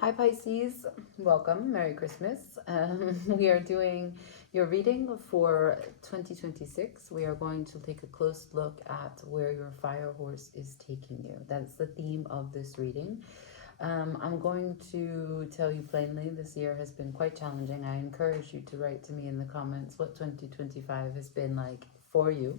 Hi Pisces, welcome, Merry Christmas. We are doing your reading for 2026. We are going to take a close look at where your fire horse is taking you. That's the theme of this reading. I'm going to tell you plainly, this year has been quite challenging. I encourage you to write to me in the comments what 2025 has been like for you.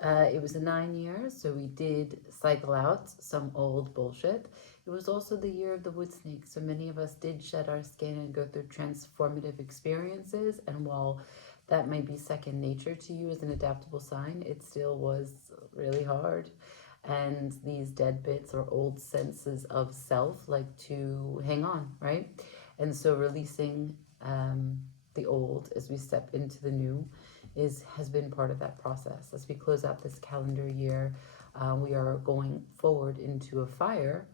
It was a 9 years, so we did cycle out some old bullshit. It was also the year of the wood snake, so many of us did shed our skin and go through transformative experiences. And while that may be second nature to you as an adaptable sign, it still was really hard. And these dead bits or old senses of self like to hang on, right? And so releasing the old as we step into the new has been part of that process. As we close out this calendar year, we are going forward into a fire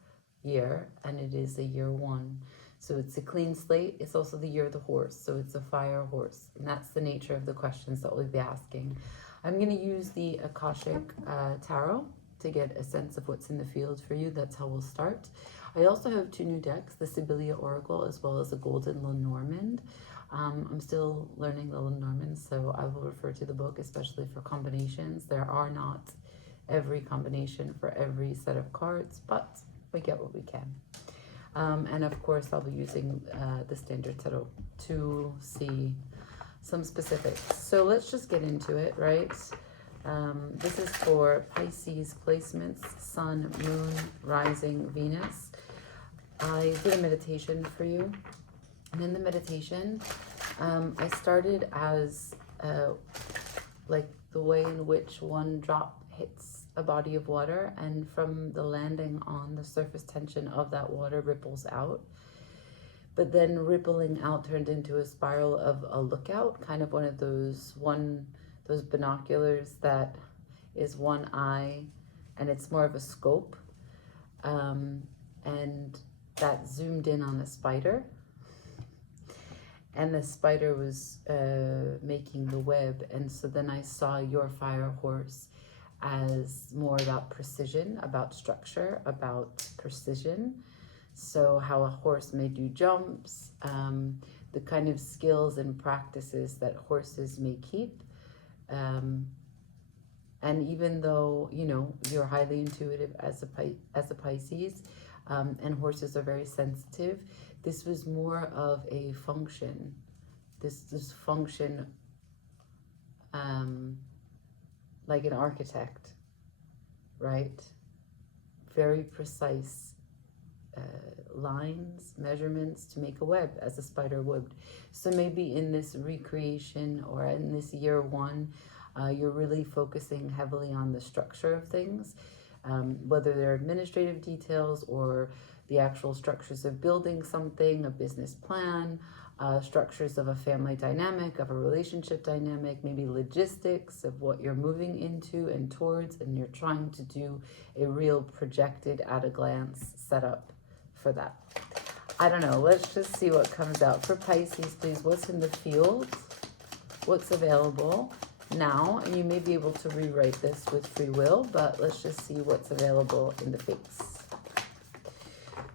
year, and it is a year one. So it's a clean slate. It's also the year of the horse, so it's a fire horse, and that's the nature of the questions that we'll be asking. I'm going to use the Akashic Tarot to get a sense of what's in the field for you. That's how we'll start. I also have two new decks, the Sibylla Oracle as well as the Golden Lenormand. I'm still learning the Lenormand, so I will refer to the book, especially for combinations. There are not every combination for every set of cards, but we get what we can. And of course, I'll be using the Standard Tarot to see some specifics. So let's just get into it, right? This is for Pisces placements, Sun, Moon, Rising, Venus. I did a meditation for you. And in the meditation, I started as like the way in which one drop hits a body of water, and from the landing on, the surface tension of that water ripples out. But then rippling out turned into a spiral of a lookout, kind of one of those binoculars that is one eye, and it's more of a scope. And that zoomed in on a spider. And the spider was making the web. And so then I saw your fire horse as more about precision, about structure, about precision. So how a horse may do jumps, the kind of skills and practices that horses may keep. And even though, you know, you're highly intuitive as a Pisces, and horses are very sensitive, this was more of a function. This function like an architect, right? Very precise lines, measurements to make a web as a spider would. So maybe in this recreation or in this year one, you're really focusing heavily on the structure of things, whether they're administrative details or the actual structures of building something, a business plan, structures of a family dynamic, of a relationship dynamic, maybe logistics of what you're moving into and towards, and you're trying to do a real projected at a glance setup for that. I don't know, let's just see what comes out. For Pisces, please, what's in the field? What's available now? And you may be able to rewrite this with free will, but let's just see what's available in the face.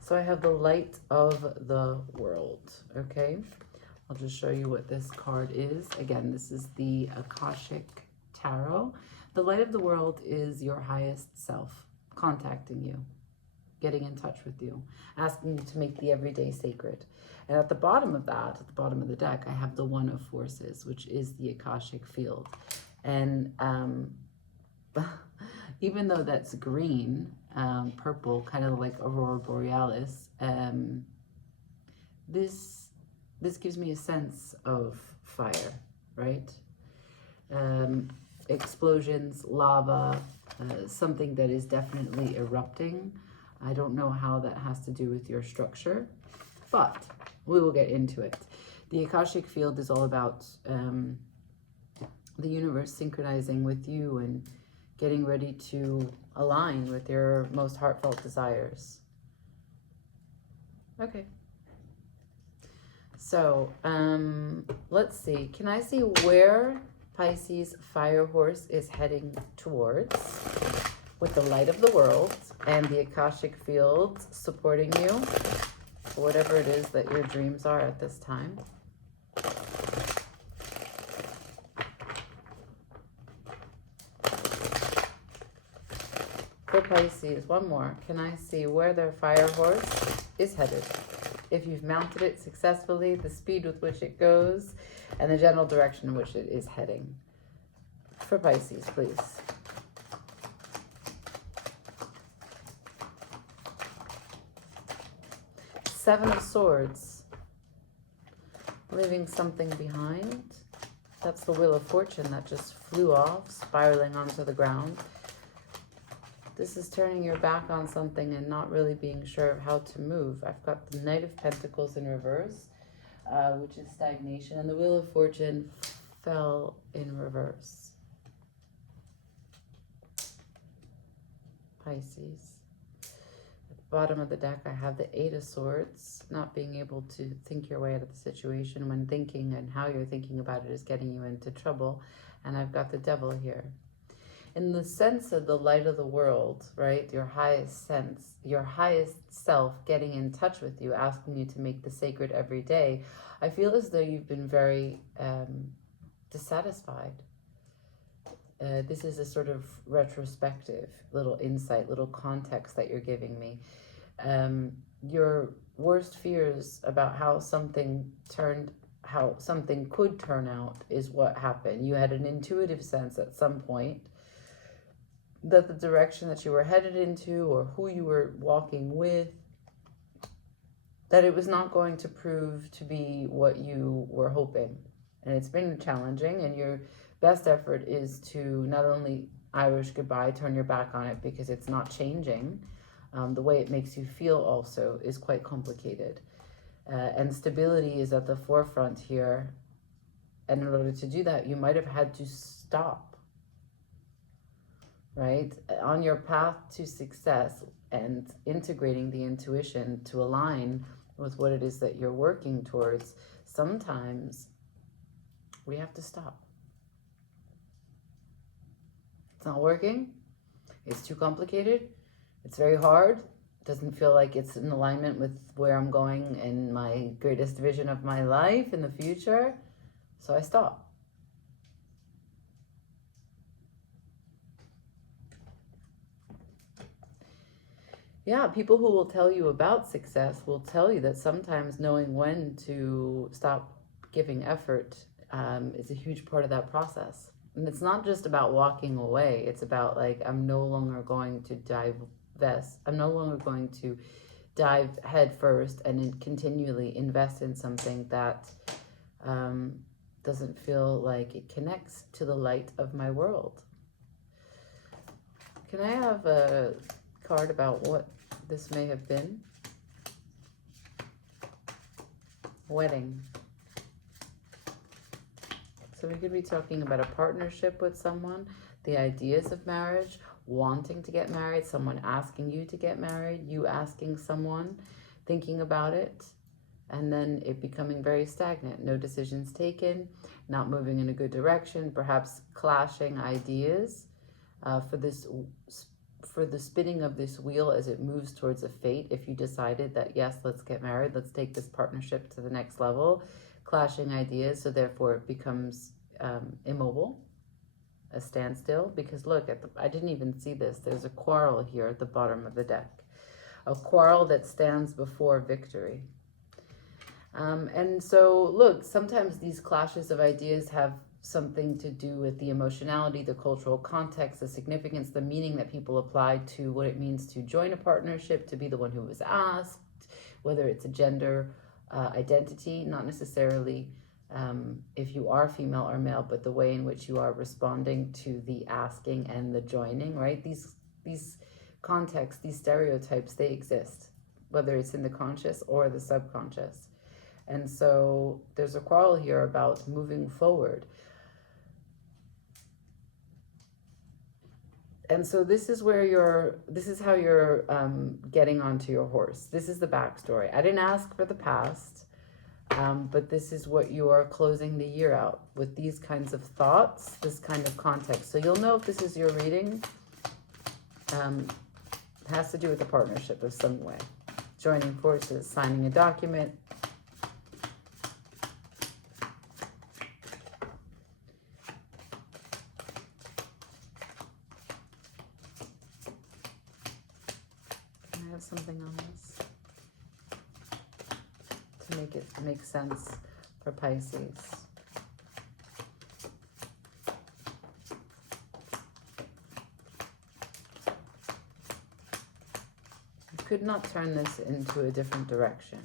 So I have the light of the world, okay? I'll just show you what this card is. Again, this is the Akashic Tarot. The light of the world is your highest self contacting you, getting in touch with you, asking you to make the everyday sacred. And at the bottom of that, at the bottom of the deck, I have the One of Forces, which is the Akashic field. And even though that's green, purple, kind of like Aurora Borealis, this gives me a sense of fire, right? Explosions, lava, something that is definitely erupting. I don't know how that has to do with your structure, but we will get into it. The Akashic field is all about the universe synchronizing with you and getting ready to align with your most heartfelt desires. Okay. So, let's see. Can I see where Pisces fire horse is heading towards with the light of the world and the Akashic field supporting you? whatever it is that your dreams are at this time. For Pisces, one more. Can I see where their fire horse is headed? If you've mounted it successfully, the speed with which it goes, and the general direction in which it is heading. For Pisces, please. Seven of Swords. Leaving something behind. That's the Wheel of Fortune that just flew off, spiraling onto the ground. This is turning your back on something and not really being sure of how to move. I've got the Knight of Pentacles in reverse, which is stagnation, and the Wheel of Fortune fell in reverse. Pisces. At the bottom of the deck, I have the Eight of Swords, not being able to think your way out of the situation when thinking and how you're thinking about it is getting you into trouble. And I've got the Devil here. In the sense of the light of the world, right? Your highest sense, your highest self getting in touch with you, asking you to make the sacred every day. I feel as though you've been very dissatisfied. This is a sort of retrospective little insight, little context that you're giving me. Your worst fears about how something could turn out is what happened. You had an intuitive sense at some point that the direction that you were headed into or who you were walking with, that it was not going to prove to be what you were hoping. And it's been challenging, and your best effort is to not only Irish goodbye, turn your back on it because it's not changing. The way it makes you feel also is quite complicated. And stability is at the forefront here. And in order to do that, you might have had to stop. Right? On your path to success and integrating the intuition to align with what it is that you're working towards, sometimes we have to stop. It's not working. It's too complicated. It's very hard. It doesn't feel like it's in alignment with where I'm going in my greatest vision of my life in the future. So I stop. Yeah, people who will tell you about success will tell you that sometimes knowing when to stop giving effort is a huge part of that process. And it's not just about walking away. It's about like, I'm no longer going to divest. I'm no longer going to dive head first and continually invest in something that doesn't feel like it connects to the light of my world. Can I have a card about what this may have been? Wedding. So we could be talking about a partnership with someone, the ideas of marriage, wanting to get married, someone asking you to get married, you asking someone, thinking about it, and then it becoming very stagnant. No decisions taken, not moving in a good direction, perhaps clashing ideas for the spinning of this wheel as it moves towards a fate. If you decided that, yes, let's get married, let's take this partnership to the next level, clashing ideas, so therefore it becomes immobile, a standstill. Because look, I didn't even see this. There's a quarrel here at the bottom of the deck, a quarrel that stands before victory. And so look, sometimes these clashes of ideas have something to do with the emotionality, the cultural context, the significance, the meaning that people apply to what it means to join a partnership, to be the one who was asked, whether it's a gender identity, not necessarily if you are female or male, but the way in which you are responding to the asking and the joining, right? These contexts, these stereotypes, they exist, whether it's in the conscious or the subconscious. And so there's a quarrel here about moving forward. And so this is how you're getting onto your horse. This is the backstory. I didn't ask for the past, but this is what you are closing the year out with, these kinds of thoughts, this kind of context. So you'll know if this is your reading. It has to do with a partnership of some way. joining forces, signing a document. Can I have something on this to make it make sense for Pisces? Could not turn this into a different direction.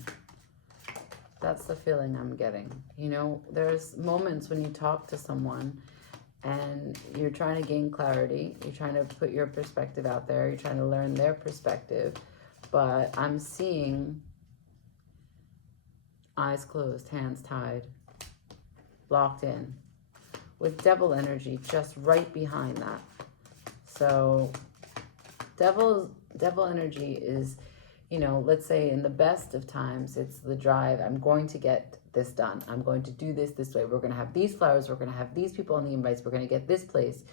That's the feeling I'm getting. You know, there's moments when you talk to someone and you're trying to gain clarity, you're trying to put your perspective out there, you're trying to learn their perspective, but I'm seeing eyes closed, hands tied, locked in, with devil energy just right behind that. So devil energy is, you know, let's say in the best of times, it's the drive. I'm going to get this done. I'm going to do this way. We're going to have these flowers. We're going to have these people on the invites. We're going to get this place.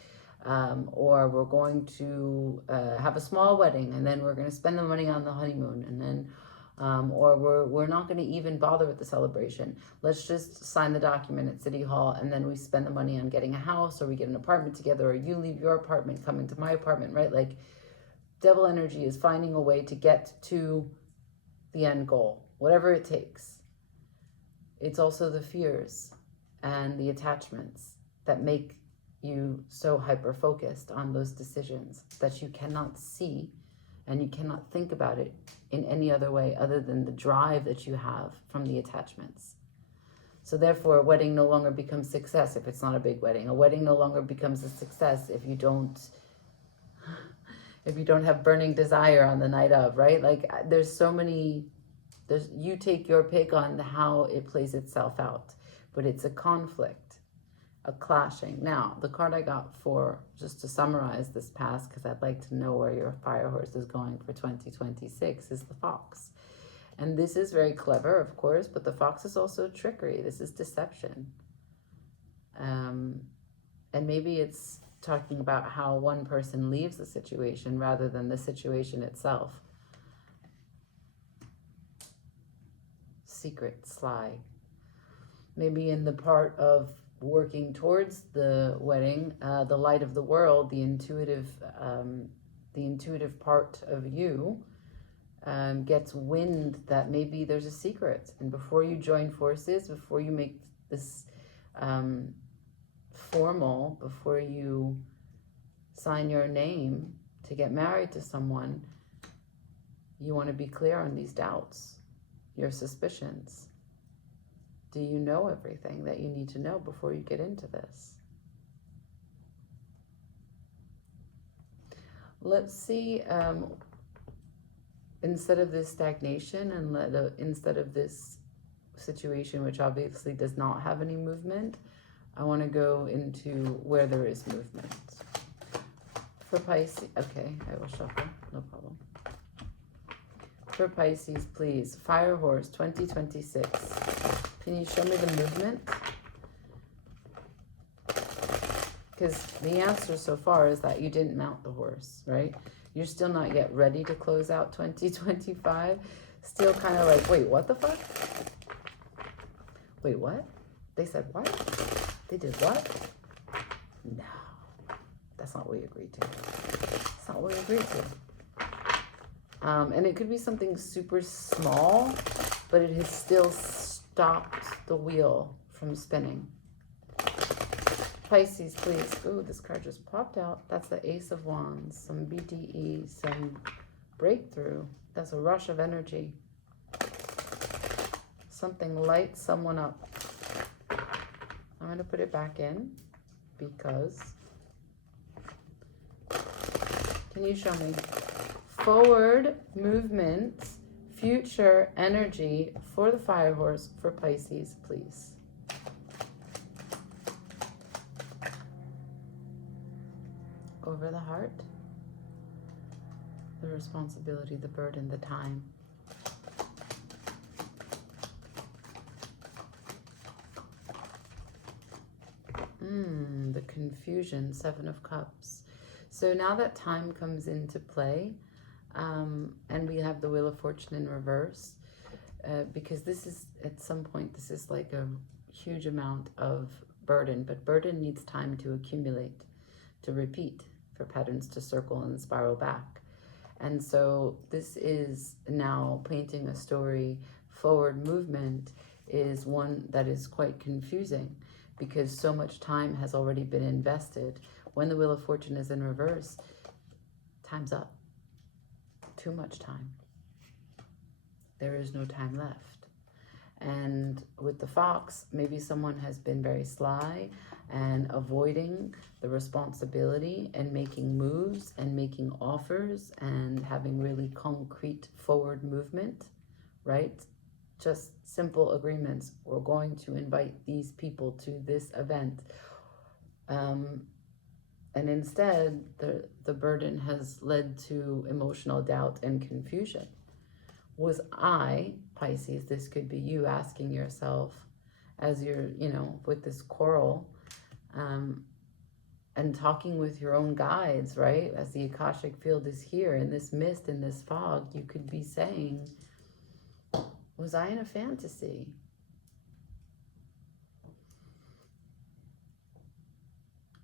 Or we're going to have a small wedding, and then we're going to spend the money on the honeymoon. And then, or we're not going to even bother with the celebration. Let's just sign the document at City Hall, and then we spend the money on getting a house, or we get an apartment together, or you leave your apartment, coming to my apartment, right? Like, devil energy is finding a way to get to the end goal, whatever it takes. It's also the fears and the attachments that make you so hyper-focused on those decisions that you cannot see and you cannot think about it in any other way other than the drive that you have from the attachments. So therefore, a wedding no longer becomes success if it's not a big wedding. A wedding no longer becomes a success if you don't have burning desire on the night of, right? Like, there's so many, you take your pick on how it plays itself out, but it's a conflict, a clashing. Now, the card I got for, just to summarize this past, because I'd like to know where your fire horse is going for 2026, is the fox. And this is very clever, of course, but the fox is also trickery. This is deception. And maybe it's talking about how one person leaves the situation rather than the situation itself. Secret, sly. Maybe in the part of working towards the wedding, the light of the world, the intuitive part of you gets wind that maybe there's a secret. And before you join forces, before you make this formal, before you sign your name to get married to someone, you want to be clear on these doubts, your suspicions. Do you know everything that you need to know before you get into this? Let's see, instead of this stagnation and instead of this situation, which obviously does not have any movement, I want to go into where there is movement. For Pisces, okay, I will shuffle, no problem. For Pisces, please, Fire Horse 2026. Can you show me the movement? Because the answer so far is that you didn't mount the horse, right? You're still not yet ready to close out 2025. Still kind of like, wait, what the fuck? Wait, what? They said what? They did what? No, that's not what we agreed to. That's not what we agreed to. And it could be something super small, but it has still stopped the wheel from spinning. Pisces, please. Ooh, this card just popped out. That's the Ace of Wands. Some BDE, some breakthrough. That's a rush of energy. Something lights someone up. I'm going to put it back in because... Can you show me? Forward movement, future energy for the Fire Horse for Pisces, please. Over the heart, the responsibility, the burden, the time. The confusion, Seven of Cups. So now that time comes into play, And we have the Wheel of Fortune in reverse, because this is, at some point, this is like a huge amount of burden, but burden needs time to accumulate, to repeat, for patterns to circle and spiral back. And so this is now painting a story. Forward movement is one that is quite confusing because so much time has already been invested. When the Wheel of Fortune is in reverse, time's up. Too much time. There is no time left. And with the Fox, maybe someone has been very sly and avoiding the responsibility and making moves and making offers and having really concrete forward movement, right? Just simple agreements. We're going to invite these people to this event. And instead, the burden has led to emotional doubt and confusion. Was I, Pisces, this could be you asking yourself as you're, with this coral, and talking with your own guides, right? As the Akashic field is here in this mist, in this fog, you could be saying, was I in a fantasy?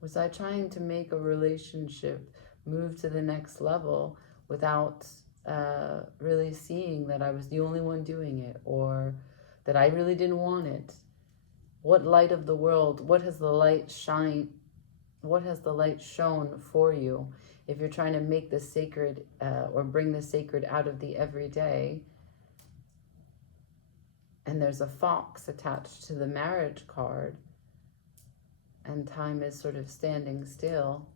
Was I trying to make a relationship move to the next level without really seeing that I was the only one doing it, or that I really didn't want it? What light of the world, what has the light shown for you? If you're trying to make the sacred or bring the sacred out of the everyday, and there's a fox attached to the marriage card, and time is sort of standing still,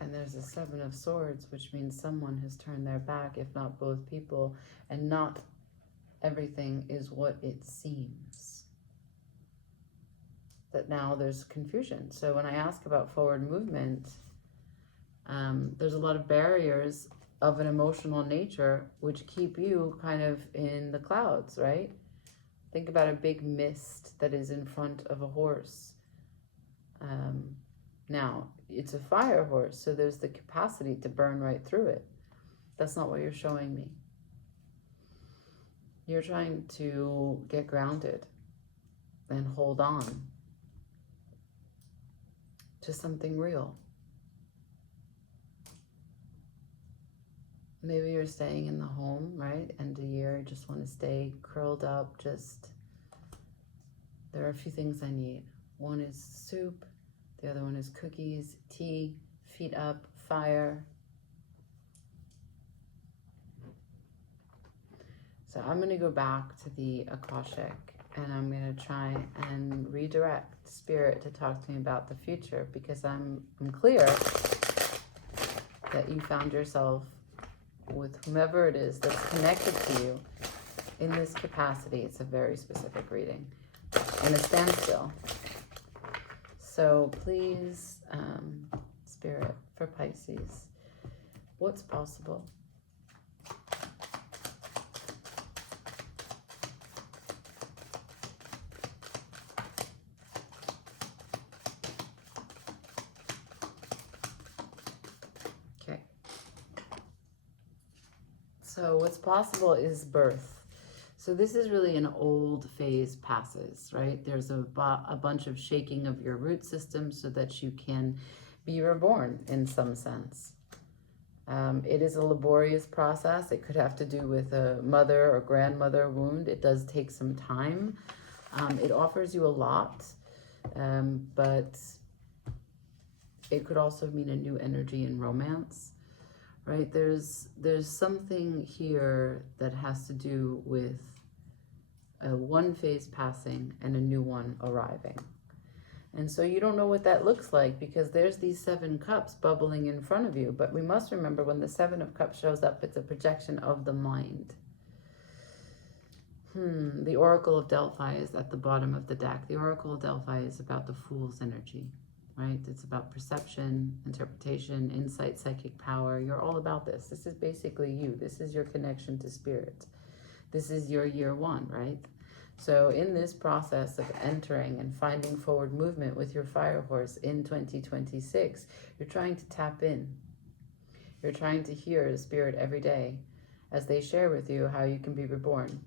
and there's a 7 of Swords, which means someone has turned their back, if not both people, and not everything is what it seems. That now there's confusion. So when I ask about forward movement, there's a lot of barriers of an emotional nature which keep you kind of in the clouds, right? Think about a big mist that is in front of a horse. Now, it's a fire horse, so there's the capacity to burn right through it. That's not what you're showing me. You're trying to get grounded and hold on to something real. Maybe you're staying in the home, right? End of year, you just want to stay curled up, there are a few things I need. One is soup, the other one is cookies, tea, feet up, fire. So I'm going to go back to the Akashic, and I'm going to try and redirect Spirit to talk to me about the future, because I'm clear that you found yourself with whomever it is that's connected to you in this capacity. It's a very specific reading, in a standstill. So please, Spirit, for Pisces, what's possible? So what's possible is birth. So this is really an old phase passes, right? There's a bunch of shaking of your root system so that you can be reborn in some sense. It is a laborious process. It could have to do with a mother or grandmother wound. It does take some time. It offers you a lot, but it could also mean a new energy in romance. Right, there's something here that has to do with one phase passing and a new one arriving. And so you don't know what that looks like, because there's these 7 cups bubbling in front of you. But we must remember, when the 7 of cups shows up, it's a projection of the mind. The Oracle of Delphi is at the bottom of the deck. The Oracle of Delphi is about the Fool's energy. Right? It's about perception, interpretation, insight, psychic power. You're all about this. This is basically you. This is your connection to Spirit. This is your year 1, right? So in this process of entering and finding forward movement with your fire horse in 2026, you're trying to tap in. You're trying to hear the Spirit every day as they share with you how you can be reborn.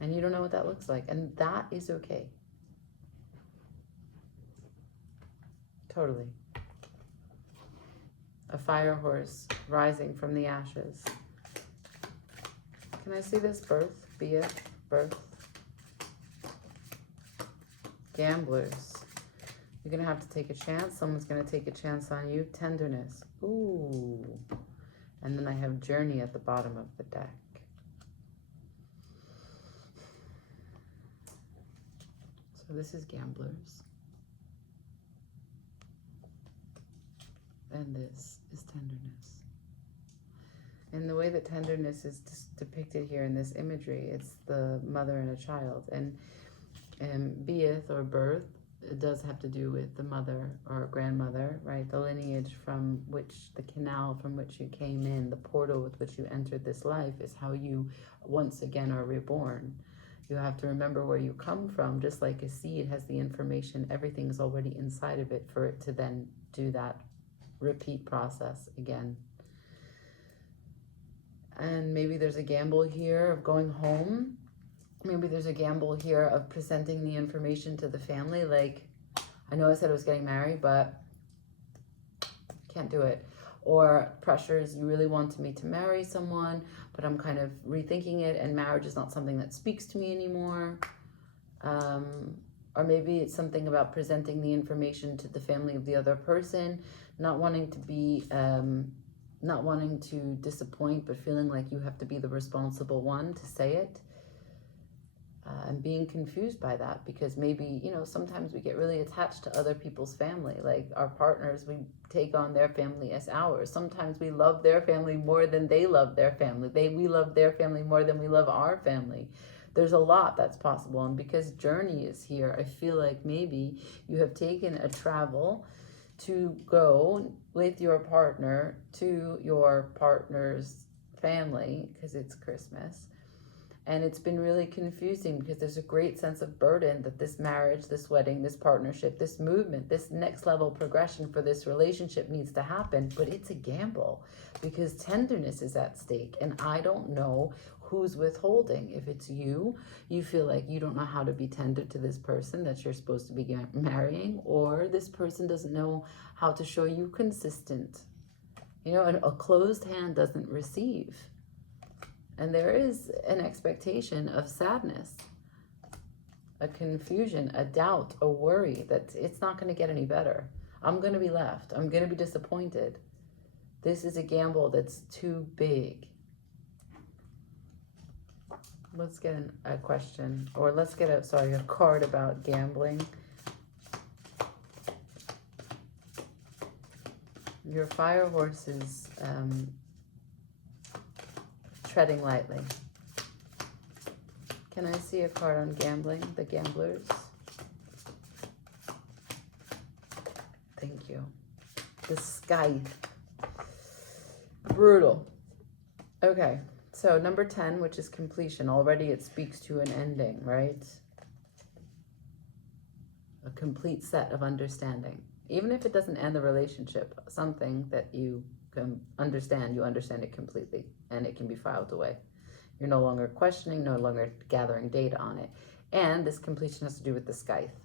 And you don't know what that looks like. And that is okay. Totally. A fire horse rising from the ashes. Can I see this? Birth, be it, birth. Gamblers. You're going to have to take a chance. Someone's going to take a chance on you. Tenderness. Ooh. And then I have journey at the bottom of the deck. So this is gamblers. And this is tenderness. And the way that tenderness is depicted here in this imagery, it's the mother and a child. And beeth or birth, it does have to do with the mother or grandmother, right? The lineage from which, the canal from which you came in, the portal with which you entered this life is how you once again are reborn. You have to remember where you come from, just like a seed has the information, everything is already inside of it for it to then do that repeat process again. And maybe there's a gamble here of going home. Maybe there's a gamble here of presenting the information to the family. Like, I know I said I was getting married, but can't do it. Or pressures, you really wanted me to marry someone, but I'm kind of rethinking it and marriage is not something that speaks to me anymore. Or maybe it's something about presenting the information to the family of the other person, not wanting to be, not wanting to disappoint, but feeling like you have to be the responsible one to say it. And being confused by that, because maybe, you know, sometimes we get really attached to other people's family. Like our partners, we take on their family as ours. Sometimes we love their family more than they love their family. We love their family more than we love our family. There's a lot that's possible. And because journey is here, I feel like maybe you have taken a travel to go with your partner to your partner's family, because it's Christmas. And it's been really confusing because there's a great sense of burden that this marriage, this wedding, this partnership, this movement, this next level progression for this relationship needs to happen. But it's a gamble because tenderness is at stake. And I don't know who's withholding. If it's you, you feel like you don't know how to be tender to this person that you're supposed to be marrying, or this person doesn't know how to show you consistent. You know, and a closed hand doesn't receive. And there is an expectation of sadness, a confusion, a doubt, a worry that it's not going to get any better. I'm going to be left. I'm going to be disappointed. This is a gamble that's too big. Let's get a question, or let's get a card about gambling. Your fire horse is treading lightly. Can I see a card on gambling, the gamblers? Thank you. The scythe. Brutal. Okay, so number 10, which is completion. Already it speaks to an ending, right? A complete set of understanding. Even if it doesn't end the relationship, something that you can understand, you understand it completely, and it can be filed away. You're no longer questioning, no longer gathering data on it. And this completion has to do with the scythe.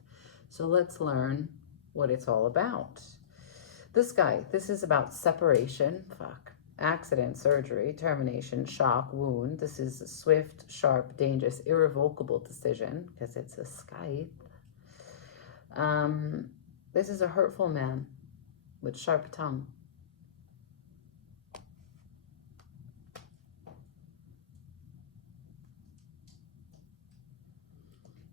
So let's learn what it's all about. The scythe, this is about separation, accident, surgery, termination, shock, wound. This is a swift, sharp, dangerous, irrevocable decision, because it's a scythe. This is a hurtful man with sharp tongue.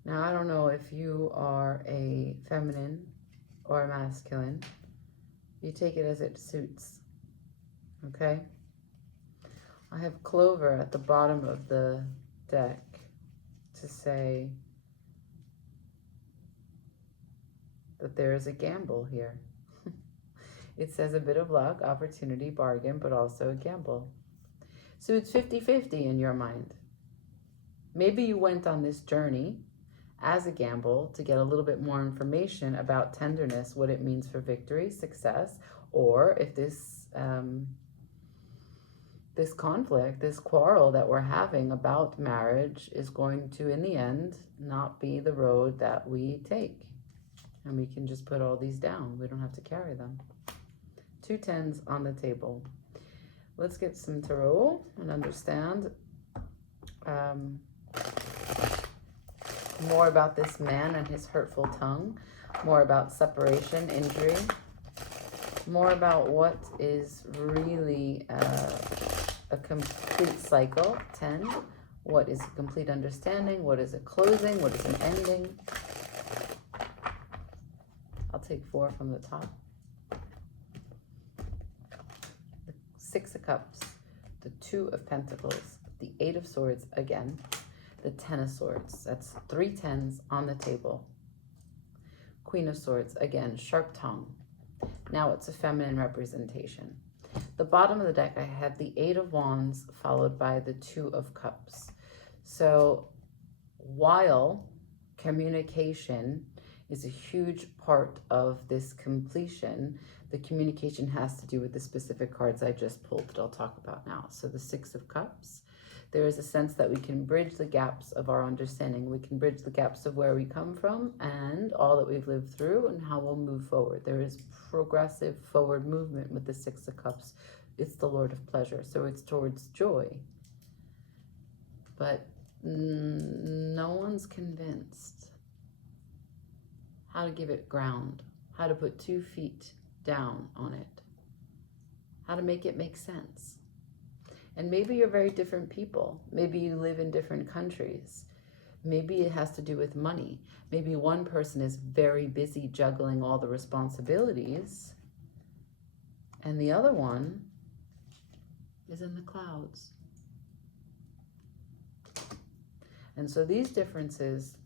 Now, I don't know if you are a feminine or a masculine. You take it as it suits, okay? I have Clover at the bottom of the deck to say that there is a gamble here. It says a bit of luck, opportunity, bargain, but also a gamble. So it's 50-50 in your mind. Maybe you went on this journey as a gamble to get a little bit more information about tenderness, what it means for victory, success, or if this this conflict, this quarrel that we're having about marriage is going to, in the end, not be the road that we take. And we can just put all these down. We don't have to carry them. 2 tens on the table. Let's get some tarot and understand more about this man and his hurtful tongue, more about separation, injury, more about what is really a complete cycle. 10. What is a complete understanding? What is a closing? What is an ending? I'll take 4 from the top. The 6 of Cups, the 2 of Pentacles, the 8 of Swords again, the 10 of Swords. That's 3 tens on the table. Queen of Swords, again, sharp tongue. Now it's a feminine representation. The bottom of the deck, I have the 8 of Wands followed by the 2 of Cups. So while communication is a huge part of this completion, the communication has to do with the specific cards I just pulled that I'll talk about now. So the 6 of Cups, there is a sense that we can bridge the gaps of our understanding. We can bridge the gaps of where we come from and all that we've lived through and how we'll move forward. There is progressive forward movement with the 6 of Cups. It's the Lord of Pleasure, so it's towards joy. But no one's convinced how to give it ground, how to put 2 feet down on it, how to make it make sense. And maybe you're very different people. Maybe you live in different countries. Maybe it has to do with money. Maybe one person is very busy juggling all the responsibilities, and the other one is in the clouds. And so these differences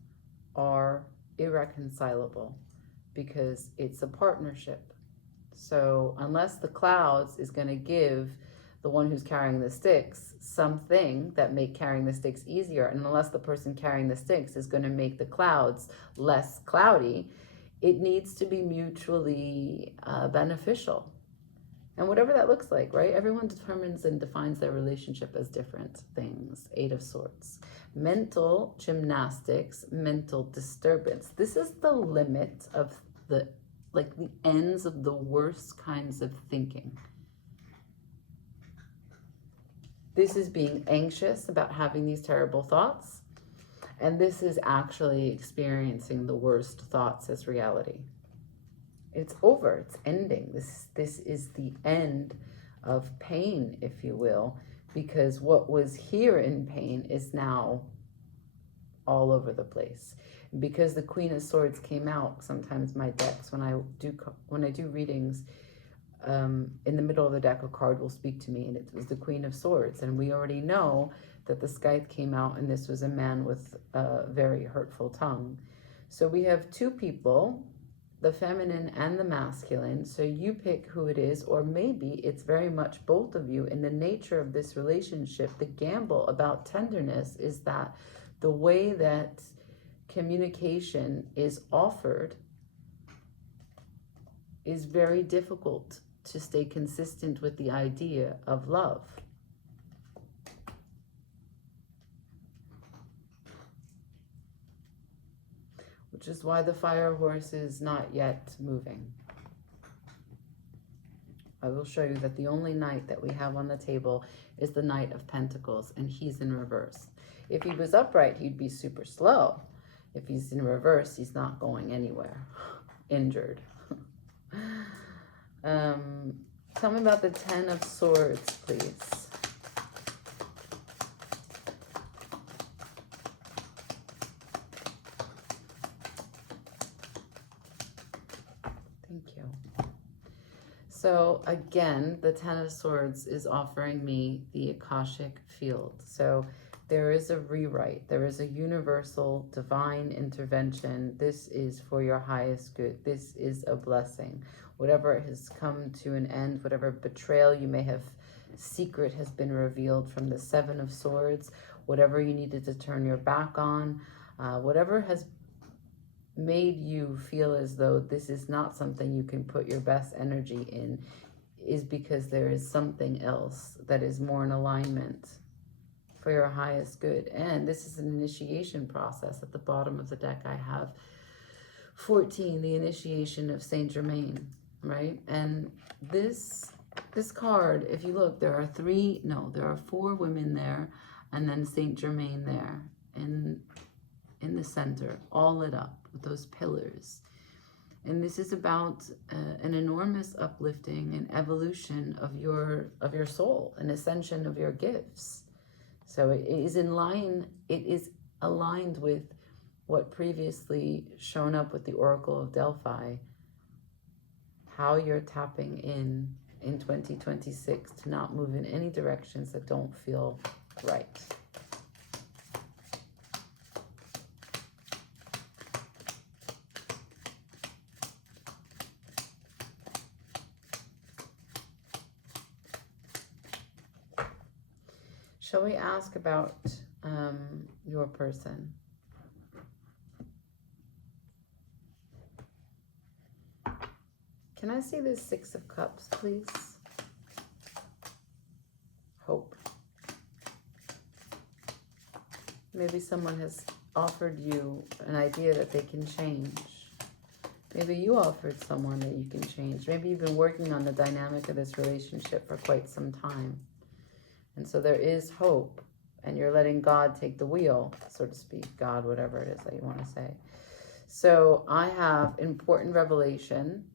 are irreconcilable because it's a partnership. So unless the clouds is going to give the one who's carrying the sticks something that make carrying the sticks easier, and unless the person carrying the sticks is going to make the clouds less cloudy, it needs to be mutually beneficial. And whatever that looks like, right? Everyone determines and defines their relationship as different things. 8 of Swords. Mental gymnastics, mental disturbance. This is the limit of the ends of the worst kinds of thinking. This is being anxious about having these terrible thoughts. And this is actually experiencing the worst thoughts as reality. It's over. It's ending. This is the end of pain, if you will, because what was here in pain is now all over the place. Because the Queen of Swords came out, sometimes my decks, when I do readings, in the middle of the deck, a card will speak to me, and it was the Queen of Swords. And we already know that the Scythe came out, and this was a man with a very hurtful tongue. So we have 2 people, the feminine and the masculine. So you pick who it is, or maybe it's very much both of you. In the nature of this relationship, the gamble about tenderness is that the way that communication is offered is very difficult to stay consistent with the idea of love. Which is why the fire horse is not yet moving. I will show you that the only knight that we have on the table is the Knight of Pentacles, and he's in reverse. If he was upright, he'd be super slow. If he's in reverse, he's not going anywhere. Injured. Tell me about the 10 of Swords, please. Thank you. So again, the 10 of Swords is offering me the Akashic field. So there is a rewrite. There is a universal divine intervention. This is for your highest good. This is a blessing. Whatever has come to an end, whatever betrayal you may have, secret has been revealed from the 7 of Swords. Whatever you needed to turn your back on, whatever has made you feel as though this is not something you can put your best energy in, is because there is something else that is more in alignment for your highest good. And this is an initiation process. At the bottom of the deck, I have 14, the initiation of Saint Germain, right? And this card, if you look, there are 4 women there, and then Saint Germain there in the center, all lit up with those pillars. And this is about an enormous uplifting and evolution of your soul, an ascension of your gifts. So it is aligned with what previously shown up with the Oracle of Delphi, how you're tapping in 2026 to not move in any directions that don't feel right. Shall we ask about your person? Can I see this 6 of Cups, please? Hope. Maybe someone has offered you an idea that they can change. Maybe you offered someone that you can change. Maybe you've been working on the dynamic of this relationship for quite some time. And so there is hope, and you're letting God take the wheel, so to speak. God, whatever it is that you want to say. So I have important revelation,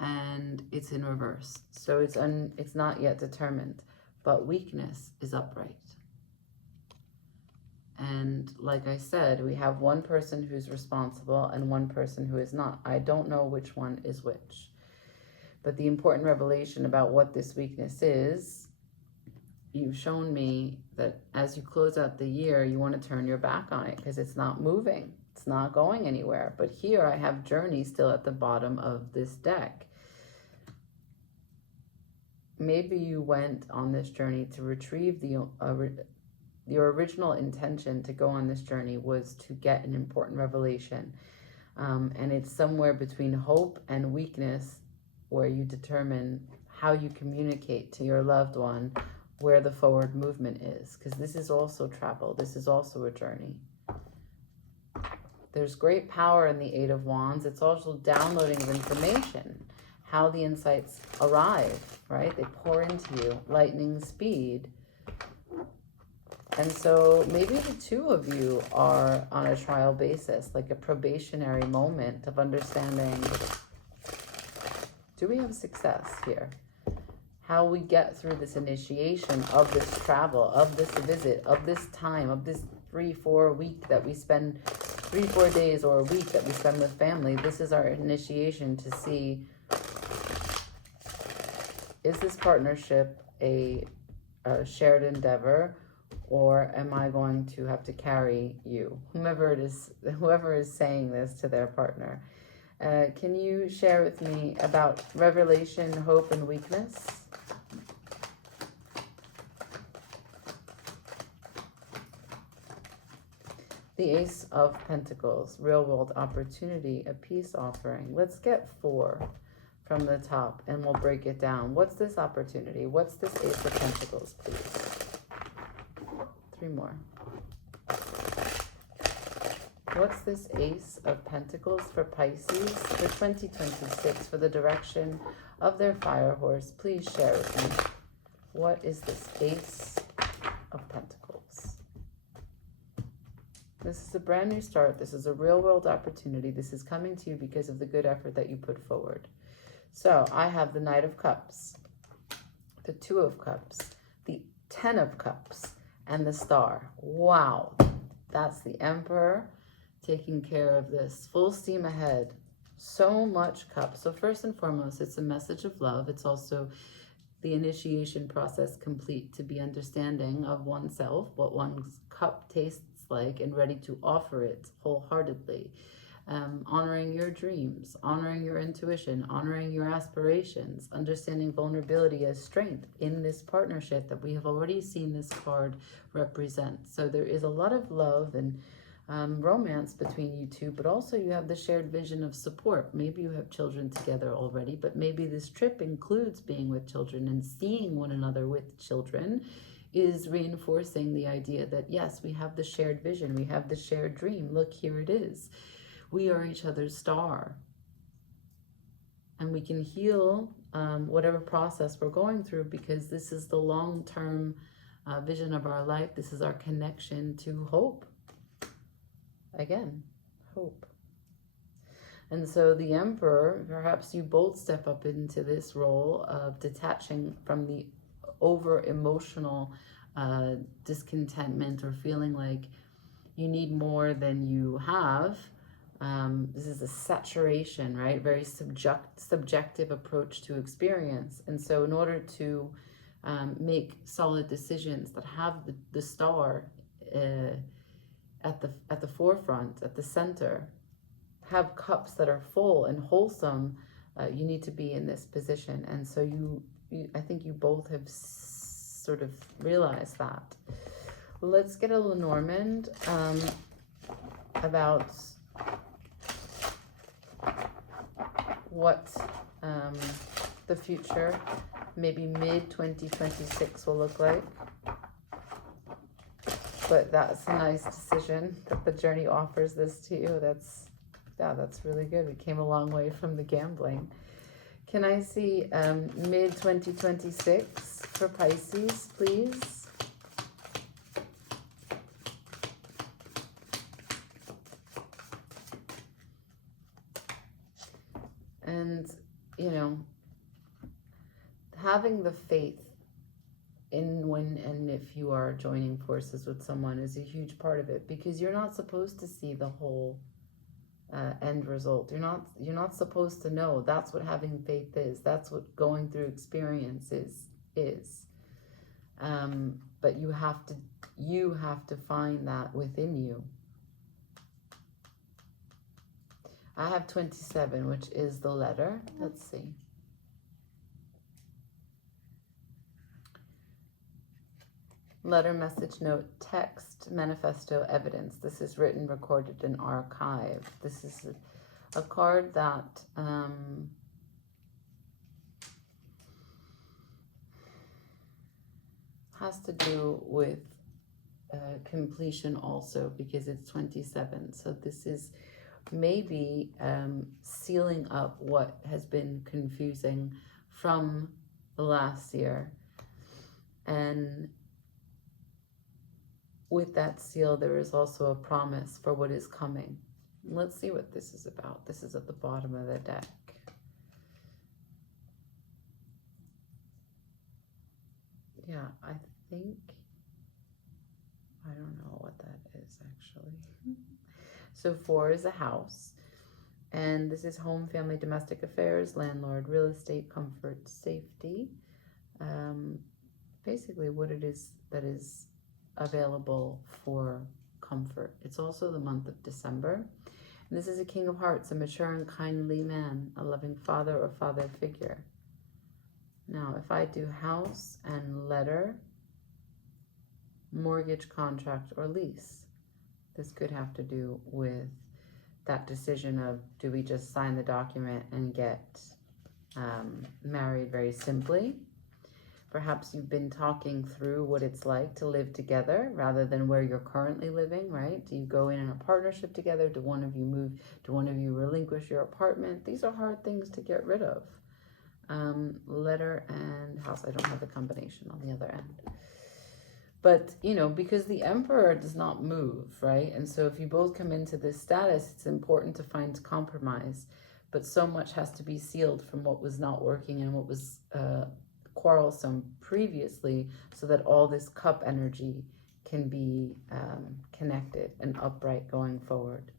and it's in reverse. So it's not yet determined, but weakness is upright. And like I said, we have one person who's responsible and one person who is not. I don't know which one is which. But the important revelation about what this weakness is, you've shown me that as you close out the year, you want to turn your back on it because it's not moving. It's not going anywhere. But here I have journey still at the bottom of this deck. Maybe you went on this journey to retrieve your original intention to go on this journey was to get an important revelation. And it's somewhere between hope and weakness, where you determine how you communicate to your loved one where the forward movement is. Because this is also travel. This is also a journey. There's great power in the 8 of Wands. It's also downloading of information, how the insights arrive, right? They pour into you, lightning speed. And so maybe the 2 of you are on a trial basis, like a probationary moment of understanding, do we have success here? How we get through this initiation of this travel, of this visit, of this time, of this 3-4 week that we spend, 3-4 days or a week that we spend with family. This is our initiation to see, is this partnership a shared endeavor, or am I going to have to carry you? Whoever is saying this to their partner. Can you share with me about revelation, hope, and weakness? The Ace of Pentacles, real world opportunity, a peace offering. Let's get 4 from the top and we'll break it down. What's this opportunity? What's this Ace of Pentacles, please? 3 more. What's this Ace of Pentacles for Pisces for 2026 for the direction of their fire horse? Please share with me. What is this Ace of Pentacles? This is a brand new start. This is a real world opportunity. This is coming to you because of the good effort that you put forward. So I have the Knight of Cups, the 2 of Cups, the 10 of Cups, and the Star. Wow. That's the Emperor taking care of this. Full steam ahead. So much cups. So first and foremost, it's a message of love. It's also the initiation process complete, to be understanding of oneself, what one's cup tastes like, and ready to offer it wholeheartedly. Honoring your dreams, honoring your intuition, honoring your aspirations, understanding vulnerability as strength in this partnership that we have already seen this card represent. So there is a lot of love and romance between you two, but also you have the shared vision of support. Maybe you have children together already, but maybe this trip includes being with children, and seeing one another with children is reinforcing the idea that yes, we have the shared vision, we have the shared dream. Look, here it is. We are each other's star, and we can heal whatever process we're going through, because this is the long-term vision of our life. This is our connection to hope. Again, hope. And so the Emperor, perhaps you both step up into this role of detaching from the over emotional discontentment, or feeling like you need more than you have. This is a saturation, right? Very subjective approach to experience. And so in order to make solid decisions that have the star at the forefront, at the center, have cups that are full and wholesome, you need to be in this position. And so I think you both have sort of realized that. Let's get a Lenormand about what the future, maybe mid-2026, will look like. But that's a nice decision that the journey offers this to you. That's really good. We came a long way from the gambling. Can I see mid-2026 for Pisces, please? And, you know, having the faith in when and if you are joining forces with someone is a huge part of it, because you're not supposed to see the whole end result. You're not supposed to know. That's what having faith is. That's what going through experience is. But you have to find that within you. I have 27, which is the letter. Let's see. Letter, message, note, text, manifesto, evidence. This is written, recorded, and archived. This is a card that has to do with completion also, because it's 27. So this is maybe sealing up what has been confusing from the last year. And with that seal, there is also a promise for what is coming. Let's see what this is about. This is at the bottom of the deck. Yeah, I think, I don't know what that is actually. So 4 is a house, and this is home, family, domestic affairs, landlord, real estate, comfort, safety. Basically what it is that is available for comfort. It's also the month of December. And this is a King of Hearts, a mature and kindly man, a loving father or father figure. Now, if I do house and letter, mortgage, contract, or lease, this could have to do with that decision of, do we just sign the document and get married very simply? Perhaps you've been talking through what it's like to live together rather than where you're currently living, right? Do you go in a partnership together? Do one of you move? Do one of you relinquish your apartment? These are hard things to get rid of. Letter and house. I don't have the combination on the other end. But, you know, because the Emperor does not move, right? And so if you both come into this status, it's important to find compromise. But so much has to be sealed from what was not working and what was quarrelsome previously, so that all this cup energy can be connected and upright going forward.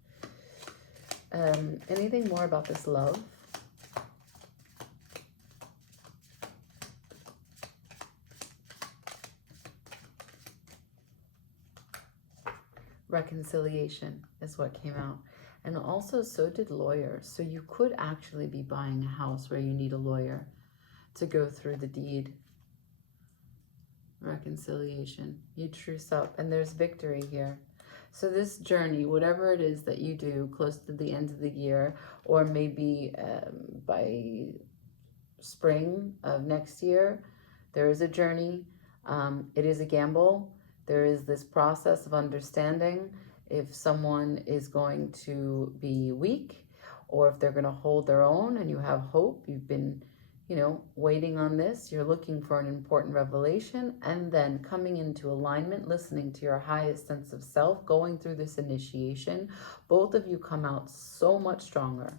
Anything more about this love? Reconciliation is what came out. And also, so did lawyers. So you could actually be buying a house where you need a lawyer to go through the deed. Reconciliation. You truce up, and there's victory here. So this journey, whatever it is that you do close to the end of the year, or maybe by spring of next year, there is a journey. It is a gamble. There is this process of understanding if someone is going to be weak or if they're going to hold their own, and you have hope. You've been, waiting on this. You're looking for an important revelation, and then coming into alignment, listening to your highest sense of self, going through this initiation. Both of you come out so much stronger.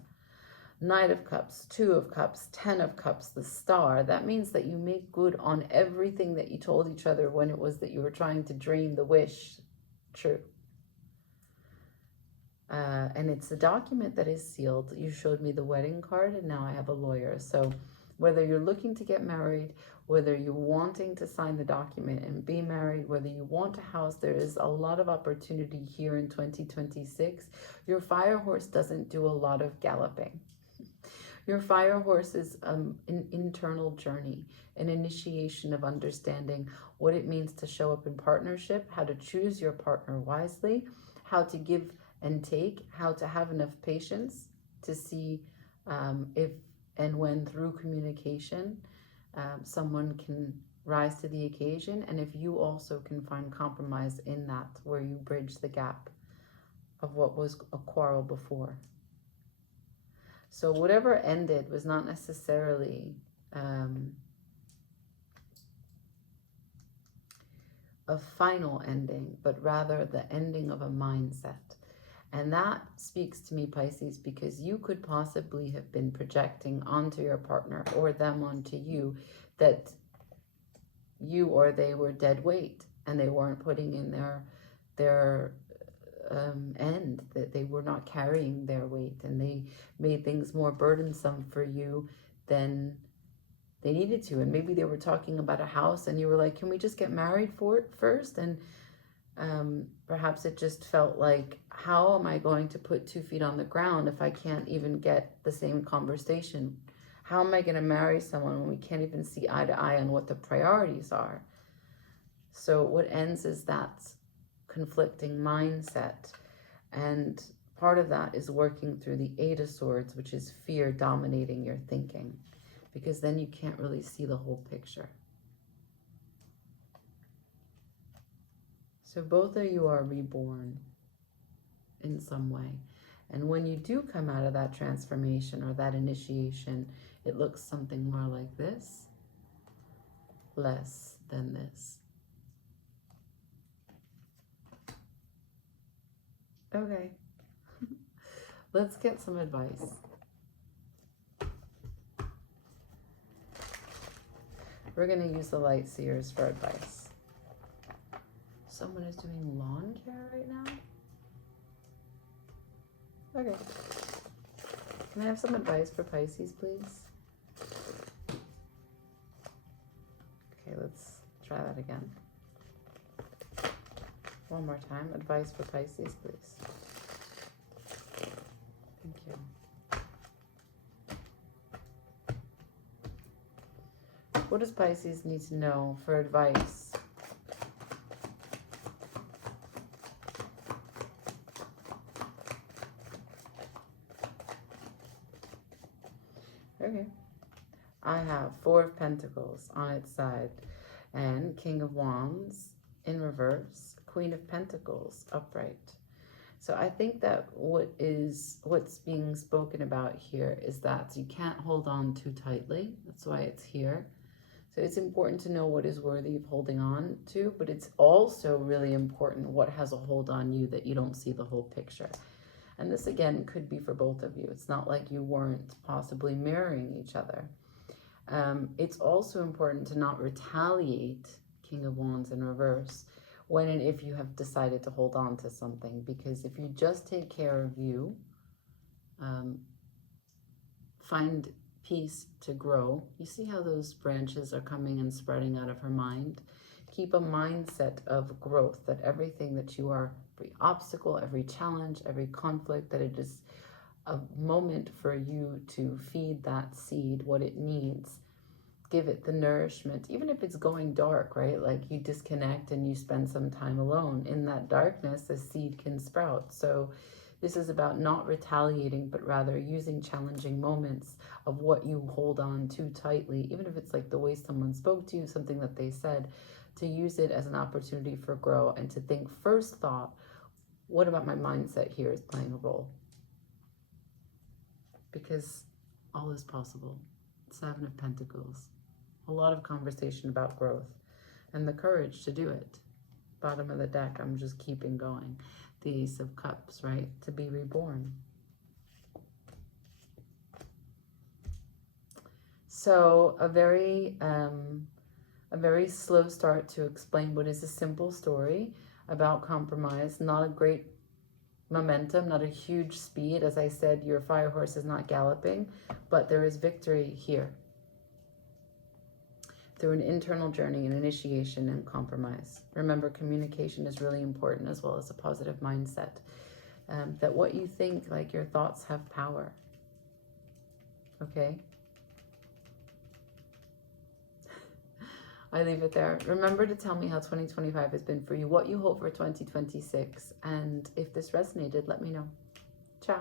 Knight of Cups, Two of Cups, 10 of Cups, the Star. That means that you make good on everything that you told each other when it was that you were trying to dream the wish true. And it's a document that is sealed. You showed me the wedding card, and now I have a lawyer. So whether you're looking to get married, whether you're wanting to sign the document and be married, whether you want a house, there is a lot of opportunity here in 2026. Your fire horse doesn't do a lot of galloping. Your fire horse is an internal journey, an initiation of understanding what it means to show up in partnership, how to choose your partner wisely, how to give and take, how to have enough patience to see if and when through communication someone can rise to the occasion, and if you also can find compromise in that, where you bridge the gap of what was a quarrel before. So whatever ended was not necessarily a final ending, but rather the ending of a mindset. And that speaks to me, Pisces, because you could possibly have been projecting onto your partner or them onto you that you or they were dead weight and they weren't putting in their end, that they were not carrying their weight, and they made things more burdensome for you than they needed to. And maybe they were talking about a house and you were like, can we just get married for it first? And perhaps it just felt like, how am I going to put 2 feet on the ground if I can't even get the same conversation? How am I going to marry someone when we can't even see eye to eye on what the priorities are? So what ends is that conflicting mindset, and part of that is working through the 8 of Swords, which is fear dominating your thinking, because then you can't really see the whole picture. So both of you are reborn in some way, and when you do come out of that transformation or that initiation, it looks something more like this, less than this. Okay, let's get some advice. We're going to use the light seers for advice. Someone is doing lawn care right now? Okay. Can I have some advice for Pisces, please? Okay, let's try that again. One more time. Advice for Pisces, please. Thank you. What does Pisces need to know for advice? Okay. I have 4 of Pentacles on its side, and King of Wands in reverse, Queen of Pentacles upright. So I think that what's being spoken about here is that you can't hold on too tightly. That's why it's here. So it's important to know what is worthy of holding on to, but it's also really important what has a hold on you, that you don't see the whole picture. And this, again, could be for both of you. It's not like you weren't possibly mirroring each other. It's also important to not retaliate, King of Wands in reverse, when and if you have decided to hold on to something. Because if you just take care of you, find peace to grow. You see how those branches are coming and spreading out of her mind? Keep a mindset of growth, that everything that you are, every obstacle, every challenge, every conflict, that it is a moment for you to feed that seed what it needs give it the nourishment, even if it's going dark, right? Like you disconnect and you spend some time alone. In that darkness, a seed can sprout. So this is about not retaliating, but rather using challenging moments of what you hold on too tightly, even if it's like the way someone spoke to you, something that they said, to use it as an opportunity for growth and to think first thought, what about my mindset here is playing a role? Because all is possible. 7 of Pentacles. A lot of conversation about growth and the courage to do it. Bottom of the deck, I'm just keeping going. The Ace of Cups, right? To be reborn. So a very slow start to explain what is a simple story about compromise, not a great momentum, not a huge speed. As I said, your fire horse is not galloping, but there is victory here through an internal journey, an initiation, and compromise. Remember, communication is really important, as well as a positive mindset. That what you think, like your thoughts have power. Okay? I leave it there. Remember to tell me how 2025 has been for you, what you hope for 2026. And if this resonated, let me know. Ciao.